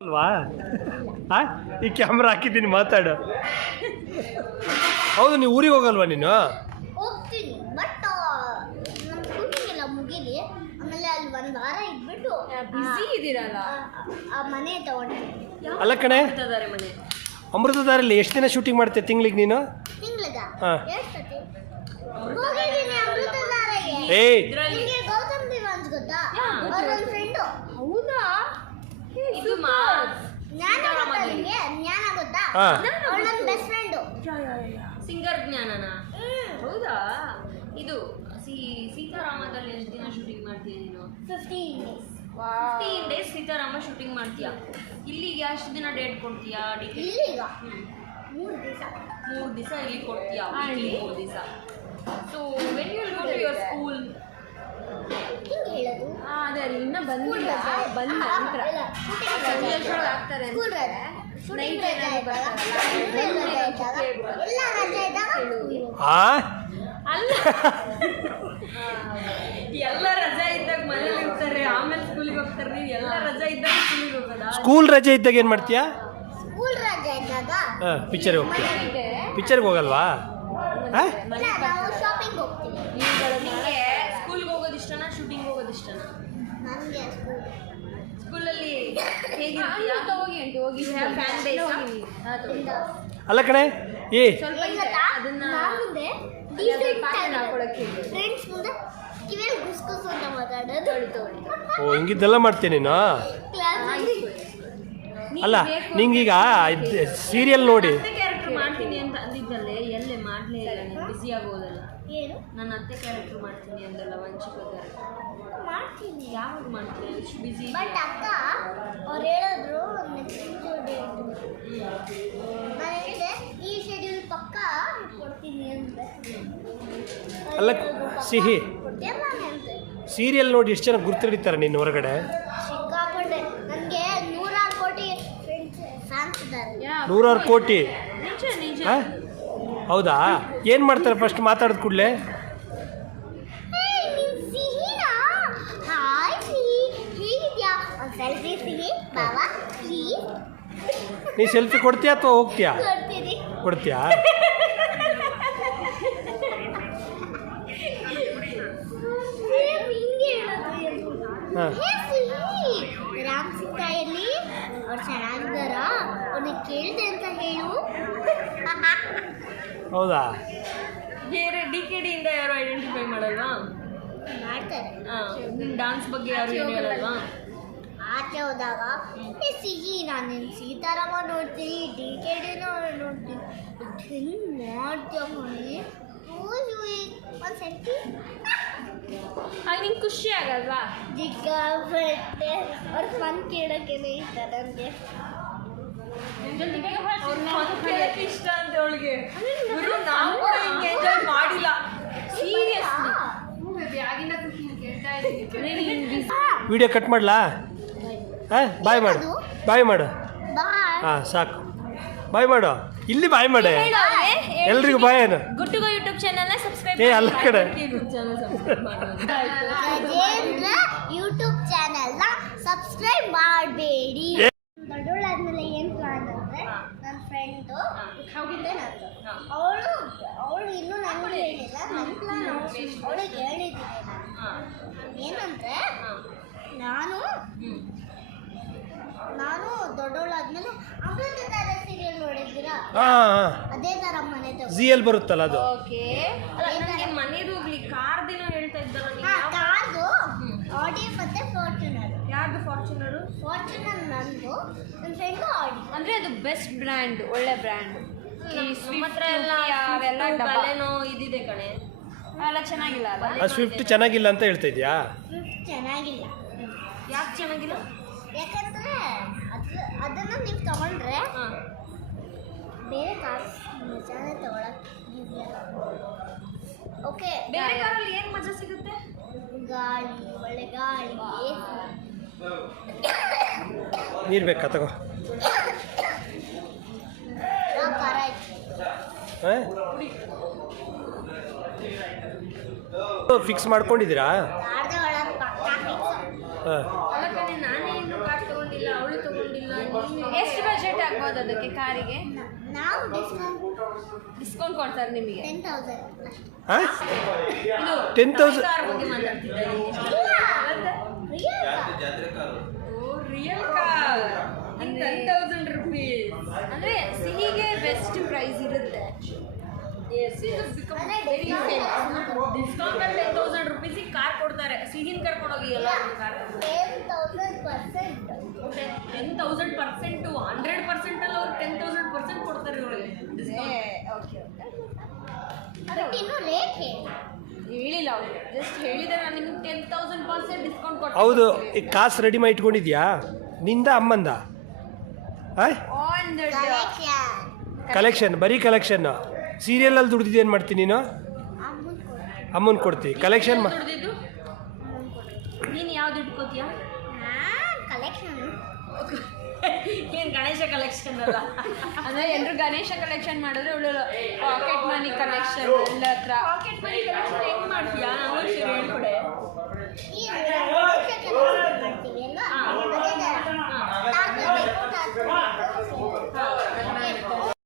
ಅಲ್ವಾ ಈ ಕ್ಯಾಮ್ರಾ ಹಾಕಿದ್ದೀನಿ ಮಾತಾಡು. ಹೌದು, ನೀವು ಊರಿಗೆ ಹೋಗಲ್ವಾ ನೀನು? ಹೋಗ್ತೀನಿ, ಬಟ್ ನಮ್ಮ ಶೂಟಿಂಗ್ ಎಲ್ಲ ಮುಗಿಲಿ, ಆಮೇಲೆ ಅಲ್ಲಿ ಒಂದು ವಾರ ಇದ್ಬಿಟ್ಟು ಬಿಸಿ ಇದ್ದೀರಲ್ಲ ಆ ಮನೆ ತಗೊಂಡ್ತೀನಿ. ಅಲ್ಲ ಕಣೆ, ಮನೆ ಅಮೃತಧಾರಲ್ಲಿ ಎಷ್ಟು ದಿನ ಶೂಟಿಂಗ್ ಮಾಡ್ತೀಯ ತಿಂಗಳಿಗೆ ನೀನು? ತಿಂಗ್ಳಿಗ ಹಾಂ. ಎಷ್ಟು ಸತಿ ಹೋಗಿದ್ದೀನಿ ಅಮೃತಧಾರೆಗೆ. ಏಯ್, ನಿಮಗೆ ಗೌತಮ್ ದಿವಾನ್ಸ್ ಗೊತ್ತಾ? ಅವ್ರ ಒಂದು ಫ್ರೆಂಡು. ಹೌದಾ? ಇದು ಜ್ಞಾನ ಗೊತ್ತಾ ನಿಮಗೆ? ಜ್ಞಾನ ಗೊತ್ತಾ? ಹಾಂ. ಅವಳು ನನ್ನ ಬೆಸ್ಟ್ ಫ್ರೆಂಡು. ಸಿಂಗರ್ ಜ್ಞಾನನ? ಹೌದಾ? ಇದು ಸೀತಾರಾಮದಲ್ಲಿ ಎಷ್ಟು ದಿನ ಶೂಟಿಂಗ್ ಮಾಡ್ತೀಯ ನೀನು? 15 days. 15 days ಸೀತಾರಾಮ ಶೂಟಿಂಗ್ ಮಾಡ್ತೀಯಾ? ಇಲ್ಲಿಗೆ ಎಷ್ಟು ದಿನ ಡೇಟ್ ಕೊಡ್ತೀಯಾ? ಇಲ್ಲಿಗ 3 ದಿವಸ. 3 ದಿವಸ ಇಲ್ಲಿ ಕೊಡ್ತೀಯಾ? 3 ದಿವಸ. So when you go to your school? ಹಿಂಗೆ ಹೇಳೋದು ಅದೇ ಇನ್ನ ಬಂದಿಲ್ಲ, ಬಂದ ನಂತರ ಆಗ್ತಾರೆ. ಸ್ಕೂಲ್ ರಜೆ, ಶೂಟಿಂಗ್ ರಜೆ ಇದ್ದಾಗ, ಎಲ್ಲ ರಜೆ ಇದ್ದಾಗ ಅಲ್ಲ, ಎಲ್ಲ ರಜೆ ಇದ್ದಾಗ ಮನೇಲಿ ಇರ್ತಾರೆ, ಆಮೇಲೆ ಸ್ಕೂಲಿಗೆ ಹೋಗ್ತಾರೆ. ನೀವು ಎಲ್ಲ ರಜೆ ಇದ್ದಾಗ ಸ್ಕೂಲಿಗೆ ಹೋಗೋದಾ? ಸ್ಕೂಲ್ ರಜೆ ಇದ್ದಾಗ ಏನು ಮಾಡ್ತೀಯಾ? ಸ್ಕೂಲ್ ರಜೆ ಇದ್ದಾಗ ಪಿಕ್ಚರ್ಗೆ ಹೋಗ್ತೀಯ? ಪಿಕ್ಚರ್ಗೆ ಹೋಗಲ್ವಾ? ಇಲ್ಲ, ನಾವು ಶಾಪಿಂಗ್ ಹೋಗ್ತೀವಿ. ನಿಮಗೆ ಸ್ಕೂಲ್ಗೆ ಹೋಗೋದು ಇಷ್ಟನಾ, ಶೂಟಿಂಗ್ ಹೋಗೋದು ಇಷ್ಟನಾ? ನನಗೆ ಸ್ಕೂಲಲ್ಲಿ ಹೇಗಿರ್ತೀಯಾ? ಹೋಗಿ ಫ್ಯಾನ್ ಬೇಸ್. ಅಲ್ಲ ಕಣೆ, ಏ ಫ್ರೆಂಡ್ಸ್ ಮುಂದೆ ಕಿವಿಯಲ್ಲಿ ಗುಸ್ಗುಸು ಅಂತ ಮಾತಾಡೋದು. ಓ, ಹಿಂಗಿದ್ದೆಲ್ಲ ಮಾಡ್ತೀಯ ನೀನು? ಕ್ಲಾಸಲ್ಲಿ ಅಲ್ಲ, ನಿಂಗೀಗ ಸೀರಿಯಲ್ ನೋಡಿ ಕ್ಯಾರೆಕ್ಟರ್ ಮಾಡ್ತೀನಿ ಅಂತ ಅಂದಿದ್ದಲ್ಲೇ ಎಲ್ಲೇ ಮಾಡಲೇ ಇಲ್ಲ, ನೀನು ಬ್ಯುಸಿ ಆಗೋದಲ್ಲ. ಏನು ನಾನು ಅತ್ತೆ ಕ್ಯಾರೆಕ್ಟರ್ ಮಾಡ್ತೀನಿ ಅಂದಲ್ಲ, ವಂಚಿಕ ಕ್ಯಾರೆಕ್ಟರ್ ಮಾಡ್ತೀನಿ, ಯಾವಾಗ ಮಾಡ್ತೀನಿ? ಅಷ್ಟು ಬ್ಯುಸಿ. ಬಟ್ ಅಕ್ಕ ಅವ್ರು ಹೇಳಿದ್ರು ನೆಕ್ಸ್ಟ್ ಡೇ. ನಾನು ಹೇಳಿದೆ ಈ ಶೆಡ್ಯೂಲ್ ಪಕ್ಕ ಕೊಡ್ತೀನಿ ಅಂತ. ಅಲ್ಲ ಸಿಹಿ, ಕೊಡ್ತೀಯಲ್ಲ ಅಂತೆ. ಸೀರಿಯಲ್ ನೋಡಿ ಎಷ್ಟು ಜನ ಗುರ್ತಿಡಿತಾರೆ ನೀನು ಹೊರಗಡೆ? ಸಿಕ್ಕಾಪಟ್ಟೆ. ನನಗೆ 100 ಕೋಟಿ ಫ್ಯಾನ್ಸ್ ಇದ್ದಾರೆ. 100 ಕೋಟಿ? ನಿಜ ನಿಜ. ಹಾಂ, ಹೌದಾ? ಏನು ಮಾಡ್ತಾರೆ ಫಸ್ಟ್ ಮಾತಾಡಿದ ಕೂಡಲೇ? ಹಾಯ್ ಸಿಹಿ, ಹೇಗಿದ್ಯಾ? ಒಂದು ಸೆಲ್ಫಿ ಸಿಹಿ ಬಾವಾ ಪ್ಲೀಸ್. ನೀ ಸೆಲ್ಫಿ ಕೊಡ್ತೀಯಾ ಅಥವಾ ಹೋಗ್ತೀಯಾ? ಕೊಡ್ತೀನಿ. ಕೊಡ್ತೀಯಾ? ಹಿಂಗೆ ಹೇಳೋದು. ಹಾಂ. ಹೇ ಸಿಹಿ, ರಾಮ್ ಸಿಕ್ಕಾಯಲ್ಲಿ ಅವ್ರು ಚೆನ್ನಾಗಿದ್ದಾರಾ? ಅವ್ನಿಗೆ ಕೇಳಿದೆ ಅಂತ ಹೇಳು. ಹೌದಾ? ಬೇರೆ DKD ಇಂದ ಯಾರು ಐಡೆಂಟಿಫೈ ಮಾಡಲ್ವಾ? ಮಾಡ್ತಾರೆ. ನಿಮ್ಮ ಡಾನ್ಸ್ ಬಗ್ಗೆ ಯಾರು ಏನು ಹೇಳಲ್ವಾ? ಆಚೆ ಹೋದಾಗ ಹೇ ಸಿಹಿ, ನಾನು ನಿನ್ನ ಸೀತಾರಾಮ ನೋಡ್ತೀನಿ, DKD ನೋಡ್ತೀನಿ, ಹೆಂಗೆ ಮಾಡ್ತೀಯ ಮನೆ ಒಂದು ಸೆಲ್ಫಿ. ಆಗ ನಿಂಗೆ ಖುಷಿ ಆಗಲ್ವಾ? ಸಿಕ್ಕಾಪಟ್ಟೆ ಅವ್ರು ಫನ್ ಕೇಳೋಕ್ಕೆ ಇರ್ತಾರೆ ನನಗೆ. ಇಷ್ಟ ಅಂತ ಅವಳಿಗೆ. ನಾವು ಕೂಡ ಹಿಂಗೆ ಎಂಜಾಯ್ ಮಾಡಿಲ್ಲ, ಸೀರಿಯಸ್ಲಿ. ವಿಡಿಯೋ ಕಟ್ ಮಾಡಲಾ? ಹಾಂ, ಬಾಯ್ ಮಾಡು, ಬಾಯ್ ಮಾಡು. ಬಾಯ್. ಹಾಂ, ಸಾಕು, ಬಾಯ್ ಮಾಡು. ಇಲ್ಲಿ ಬಾಯ್ ಮಾಡೆ, ಎಲ್ರಿಗೂ ಬಾಯ್ ಏನು? ಗುಟ್ಟುಗೋ ಯೂಟ್ಯೂಬ್ ಚಾನಲ್ನ ಸಬ್ಸ್ಕ್ರೈಬ್ ಏ ಅಲ್ಲ ಕಡೆ, ಯೂಟ್ಯೂಬ್ ಚಾನಲ್ ಸಬ್ಸ್ಕ್ರೈಬ್ ಮಾಡೋದು. ರಾಜೇಂದ್ರ ಯೂಟ್ಯೂಬ್ ಚಾನಲ್ನ ಸಬ್ಸ್ಕ್ರೈಬ್ ಮಾಡಬೇಡಿ. ದೊಡ್ಡವಳಾದ್ಮೇಲೆ ಏನು ಪ್ಲಾನ್ ಅಂದರೆ, ನನ್ನ ಫ್ರೆಂಡು ಹೋಗಿದ್ದೆ ನಾನು, ಅವಳು ಇನ್ನೂ ನನಗೆ ಹೇಳಿಲ್ಲ. ನನ್ನ ಪ್ಲಾನ್ ಅವಳಿಗೆ ಹೇಳಿದ್ದೀನಿ ನಾನು. ಏನಂದರೆ, ನಾನು ದೊಡ್ಡವಳಾದ್ಮೇಲೆ ಅಮೃತಧಾರೆ ಸೀರಿಯಲ್ ನೋಡಿದ್ದೀರಾ? ಹಾಂ ಹಾಂ, ಅದೇ ಥರ ಮನೆ ZL ಬರುತ್ತಲ್ಲ ಅದು. ಓಕೆ. ಅಲ್ಲ, ನನಗೆ ಮನೆದು ಹೋಗ್ಲಿ ಕಾರ್ ದಿನ ಹೇಳ್ತಾ ಇದ್ದಲ್ಲ ನೀವು. ಕಾರ್ದು ಆಡಿ ಮತ್ತೆ ಫಾರ್ಚುನರ್. ಯಾರ್ದು ಫಾರ್ಚುನರು? ಫಾರ್ಚುನರ್ ನಂದು, ನನ್ನ ಫ್ರೆಂಡು ಆಡಿ. ಅಂದ್ರೆ ಅದು ಬೆಸ್ಟ್ ಬ್ರ್ಯಾಂಡ್, ಒಳ್ಳೆ ಬ್ರ್ಯಾಂಡ್. ಹತ್ರ ಎಲ್ಲ ಅವೆಲ್ಲ ಬಲೆನೋ ಇದಿದೆ ಕಣೆ, ಅವೆಲ್ಲ ಚೆನ್ನಾಗಿಲ್ಲ ಅಲ್ಲ? ಆ ಸ್ವಿಫ್ಟ್ ಚೆನ್ನಾಗಿಲ್ಲ ಅಂತ ಹೇಳ್ತಾ ಇದೆಯಾ? ಸ್ವಿಫ್ಟ್ ಚೆನ್ನಾಗಿಲ್ಲ. ಯಾಕೆ ಚೆನ್ನಾಗಿಲ್ಲ? ಯಾಕಂದರೆ ಅದನ್ನು ನೀವು ತಗೊಂಡ್ರೆ ಬೇರೆ ಕಾರ್ ಮಜಾನೇ ತಗೊಳಕ್ಕೆ. ಓಕೆ, ಬೇರೆ ಕಾರಲ್ಲಿ ಏನು ಮಜಾ ಸಿಗುತ್ತೆ? ಗಾಳಿ, ಒಳ್ಳೆ ಗಾಳಿ, ನೀರು ಬೇಕಾ? ತಗೋ. ಯಾವ ಕಾರ ಆಯ್ತು? ಫಿಕ್ಸ್ ಮಾಡ್ಕೊಂಡಿದ್ದೀರಾ? ಕಾರ್ದ ಒಳಗೆ ಪಕ್ಕ ಫಿಕ್ಸ್. ಹಾಂ. ಅಲ್ಲ ಕಣೆ, ನಾನೇ ಇನ್ನೂ ಕಾರ್ ತಗೊಂಡಿಲ್ಲ, ಅವಳು ತಗೊಂಡಿಲ್ಲ. ಎಷ್ಟು ಬಜೆಟ್ ಆಗ್ಬೋದು ಅದಕ್ಕೆ ಕಾರಿಗೆ? ನಾವು ಡಿಸ್ಕೌಂಟ್ ಕೊಡ್ತಾರೆ ನಿಮಗೆ? 10,000 ಹಾಂ 10,000 ಕಾರ್ ಬಗ್ಗೆ ಮಾತಾಡ್ತಿದ್ದೆ. ರಿಯಲ್ ಕಾರ್ 10,000 ರುಪೀಸ್ ಅಂದರೆ ಸಿಹಿಗೆ ಬೆಸ್ಟ್ ಪ್ರೈಸ್ ಇರುತ್ತೆ. ಡಿಸ್ಕೌಂಟ್ 10,000 ರುಪೀಸಿಗೆ ಕಾರ್ ಕೊಡ್ತಾರೆ. ಸಿಹಿನ ಕರ್ಕೊಂಡೋಗಿ ಎಲ್ಲ ಕಾರ್ 10,000%. 10,000% 100% ಅಲ್ಲಿ ಅವ್ರು 10,000% ಕೊಡ್ತಾರೆ ಇವರಿಗೆ. ಬಟ್ ಇನ್ನು ರೇಟ್ ಹೇಳಿಲ್ಲ ಅವರು, ಜಸ್ಟ್ ಹೇಳಿದ್ರೆ ನಾನು ನಿಮ್ಗೆ 10,000% ಡಿಸ್ಕೌಂಟ್ ಕೊಡ್ತೀನಿ. ಹೌದು. ಈ ಕಾಸು ರೆಡಿ ಮಾಡಿ ಇಟ್ಕೊಂಡಿದ್ಯಾ ನಿಂದ ಅಮ್ಮಂದ? ಹಾಂ ಆನ್ ದ ಕಲೆಕ್ಷನ್, ಬರೀ ಕಲೆಕ್ಷನ್ನು. ಸೀರಿಯಲಲ್ಲಿ ದುಡ್ದಿದ್ದು ಏನು ಮಾಡ್ತೀನಿ ನೀನು? ಅಮ್ಮನ ಕೊಡ್ತೀವಿ. ಕಲೆಕ್ಷನ್ ದುಡ್ದಿದ್ದು ನೀನು ಯಾವ್ದು ಇಟ್ಕೋತೀಯಾ? ಕಲೆಕ್ಷನ್ ಏನು ಗಣೇಶ ಕಲೆಕ್ಷನ್ ಅಲ್ಲ ಅಂದರೆ ಎಲ್ಲರೂ ಗಣೇಶ ಕಲೆಕ್ಷನ್ ಮಾಡಿದ್ರೆ ಅವಳು ಪಾಕೆಟ್ ಮನಿ ಕಲೆಕ್ಷನ್ ಎಲ್ಲ ಹತ್ರ. ಪಾಕೆಟ್ ಮನಿ ಕಲೆಕ್ಷನ್ ಹೆಂಗೆ ಮಾಡ್ತೀಯಾ? ನಾನು ಹೇಳ್ಕೊಡೆ. ಈ